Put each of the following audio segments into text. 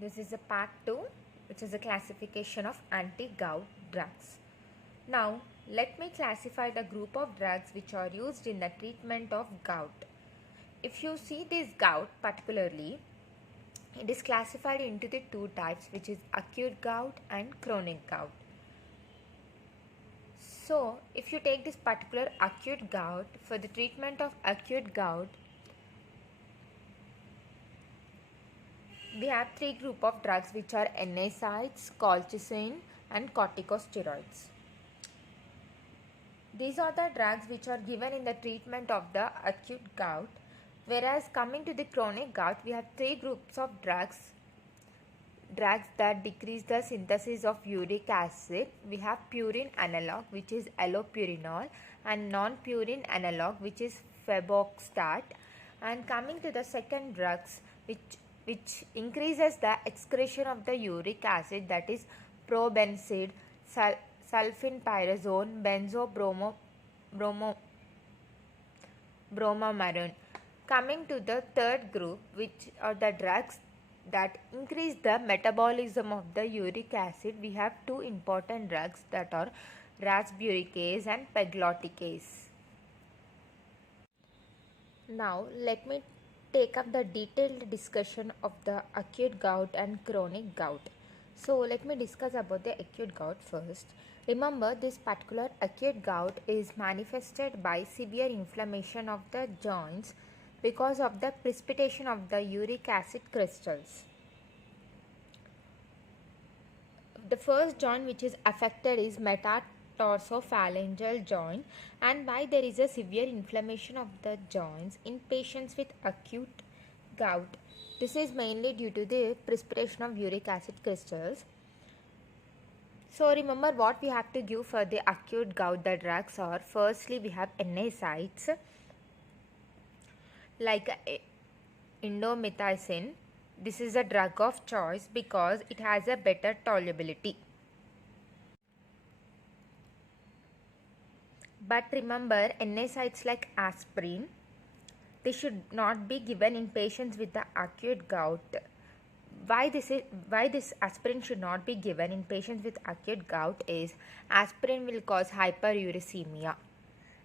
This is a part 2, which is a classification of anti-gout drugs. Now, let me classify the group of drugs which are used in the treatment of gout. If you see this gout particularly, it is classified into the two types, which is acute gout and chronic gout. So, if you take this particular acute gout, for the treatment of acute gout, we have three group of drugs which are NSAIDs, colchicine and corticosteroids. These are the drugs which are given in the treatment of the acute gout. Whereas coming to the chronic gout, we have three groups of drugs that decrease the synthesis of uric acid. We have purine analog, which is allopurinol, and non-purine analog, which is febuxostat. And coming to the second drugs which increases the excretion of the uric acid, that is probenecid, sulfenpyrazone, bromomyrone. Coming to the third group, which are the drugs that increase the metabolism of the uric acid, we have two important drugs that are rasburicase and pegloticase. Now let me take up the detailed discussion of the acute gout and chronic gout. So let me discuss about the acute gout first. Remember, this particular acute gout is manifested by severe inflammation of the joints because of the precipitation of the uric acid crystals. The first joint which is affected is metatarsophalangeal joint, and why there is a severe inflammation of the joints in patients with acute gout. This is mainly due to the precipitation of uric acid crystals. So remember what we have to give for the acute gout. The drugs are, firstly we have NSAIDs like indomethacin. This is a drug of choice because it has a better tolerability. But remember, NSAIDs like aspirin, they should not be given in patients with the acute gout. Why this aspirin should not be given in patients with acute gout is aspirin will cause hyperuricemia.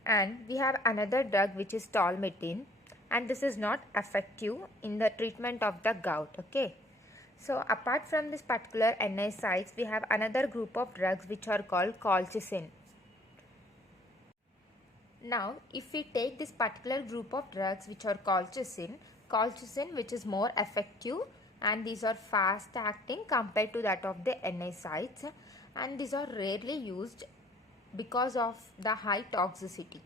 And we have another drug which is tolmetin, and this is not effective in the treatment of the gout. Okay. So apart from this particular NSAIDs, we have another group of drugs which are called colchicine. Now, if we take this particular group of drugs which are colchicine which is more effective, and these are fast acting compared to that of the NSAIDs, and these are rarely used because of the high toxicity.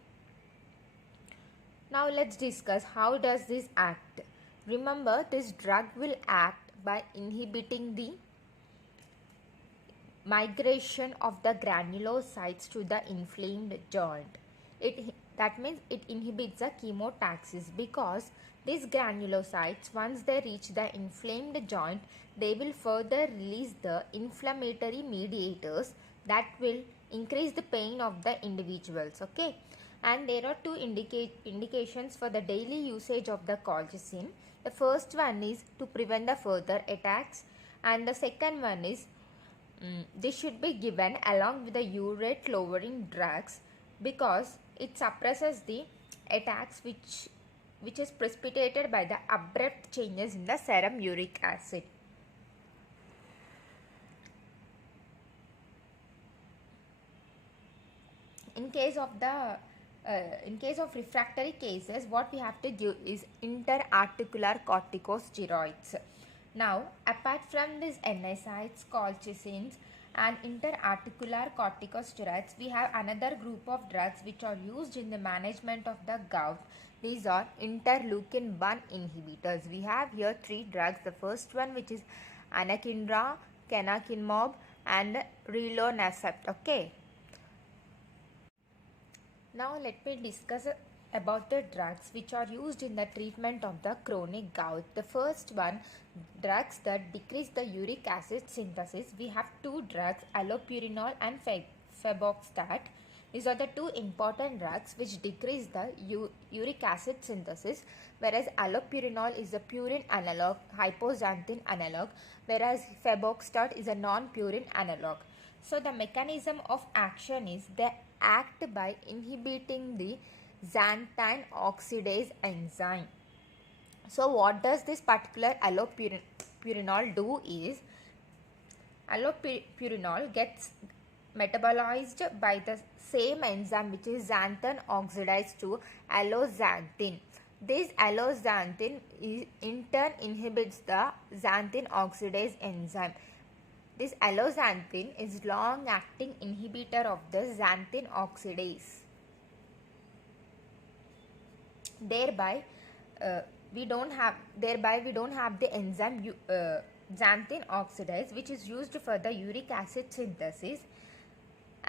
Now let's discuss how does this act. Remember, this drug will act by inhibiting the migration of the granulocytes to the inflamed joint. That means it inhibits the chemotaxis, because these granulocytes, once they reach the inflamed joint, they will further release the inflammatory mediators that will increase the pain of the individuals. Okay. And there are two indications for the daily usage of the colchicine. The first one is to prevent the further attacks, and the second one is this should be given along with the urate lowering drugs, because it suppresses the attacks which is precipitated by the abrupt changes in the serum uric acid. In case of refractory cases, what we have to give is interarticular corticosteroids. Now, apart from these NSAIDs, colchicines and interarticular corticosteroids, we have another group of drugs which are used in the management of the gout. These are interleukin 1 inhibitors. We have here three drugs. The first one, which is anakinra, canakinumab and rilonacept. Okay. Now let me discuss about the drugs which are used in the treatment of the chronic gout. The first one, drugs that decrease the uric acid synthesis. We have two drugs, allopurinol and febuxostat. These are the two important drugs which decrease the uric acid synthesis, whereas allopurinol is a purine analog, hypoxanthine analog, whereas febuxostat is a non-purine analog. So the mechanism of action is they act by inhibiting the xanthine oxidase enzyme. So what does this particular allopurinol do is, allopurinol gets metabolized by the same enzyme which is xanthine oxidase to alloxanthine. This alloxanthine in turn inhibits the xanthine oxidase enzyme. This alloxanthine is long-acting inhibitor of the xanthine oxidase. Thereby, we don't have the enzyme xanthine oxidase, which is used for the uric acid synthesis,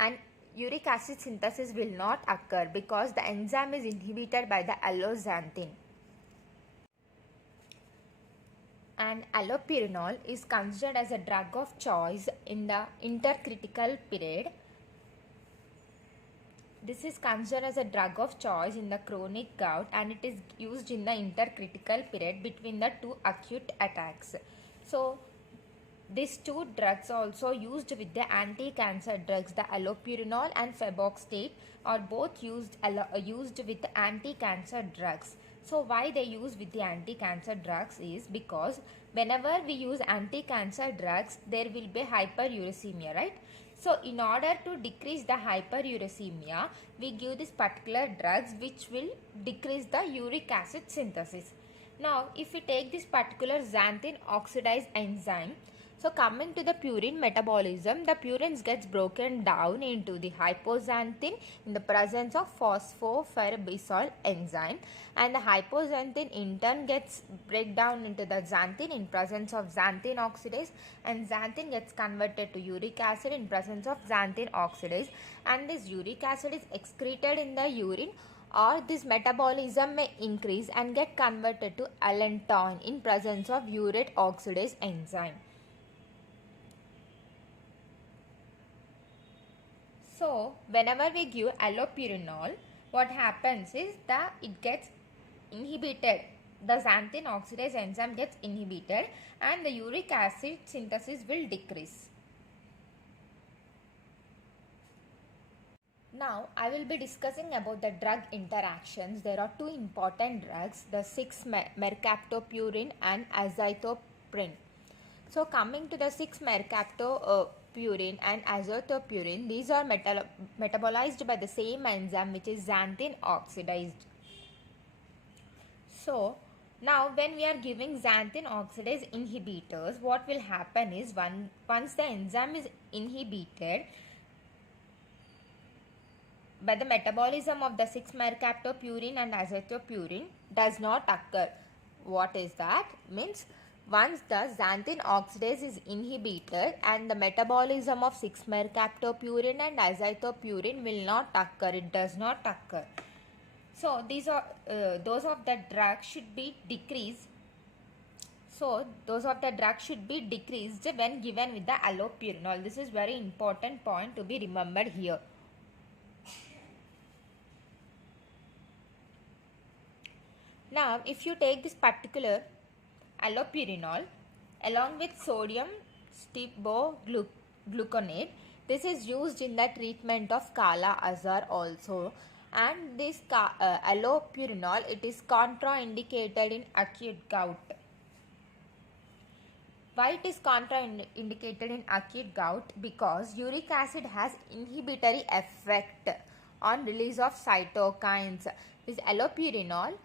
and uric acid synthesis will not occur because the enzyme is inhibited by the alloxanthine. And allopurinol is considered as a drug of choice in the intercritical period. This is considered as a drug of choice in the chronic gout, and it is used in the intercritical period between the two acute attacks. So these two drugs are also used with the anti-cancer drugs. The allopurinol and febuxostat are both used with the anti-cancer drugs. So why they use with the anti-cancer drugs is because whenever we use anti-cancer drugs, there will be hyperuricemia, right? So in order to decrease the hyperuricemia, we give this particular drugs which will decrease the uric acid synthesis. Now if we take this particular xanthine oxidase enzyme, so coming to the purine metabolism, the purines gets broken down into the hypoxanthine in the presence of phosphoferbisyl enzyme, and the hypoxanthine in turn gets break down into the xanthine in presence of xanthine oxidase, and xanthine gets converted to uric acid in presence of xanthine oxidase, and this uric acid is excreted in the urine, or this metabolism may increase and get converted to allantoin in presence of urate oxidase enzyme. So whenever we give allopurinol, what happens is that it gets inhibited. The xanthine oxidase enzyme gets inhibited and the uric acid synthesis will decrease. Now I will be discussing about the drug interactions. There are two important drugs, the 6-mercaptopurine and azathioprine. So coming to the 6-mercaptopurine and azathioprine, these are metabolized by the same enzyme which is xanthine oxidase. So now when we are giving xanthine oxidase inhibitors, what will happen is once the enzyme is inhibited by the metabolism of the 6-mercaptopurine and azathioprine does not occur. What is that? Means once the xanthine oxidase is inhibited and the metabolism of 6-mercaptopurine and azathioprine will not occur. It does not occur. So these are those of the drugs should be decreased. So those of the drugs should be decreased when given with the allopurinol. This is very important point to be remembered here. Now if you take this particular allopurinol along with sodium stibogluconate, this is used in the treatment of kala azar also, and this allopurinol, it is contraindicated in acute gout. Why it is contraindicated in acute gout? Because uric acid has inhibitory effect on release of cytokines. This allopurinol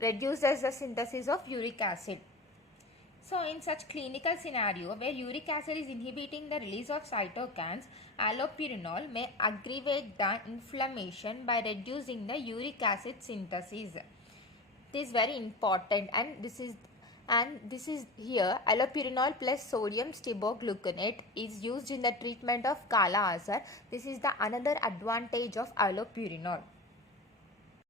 reduces the synthesis of uric acid. So in such clinical scenario where uric acid is inhibiting the release of cytokines, allopurinol may aggravate the inflammation by reducing the uric acid synthesis. This is very important, and this is here allopurinol plus sodium stibogluconate is used in the treatment of kala azar. This is the another advantage of allopurinol.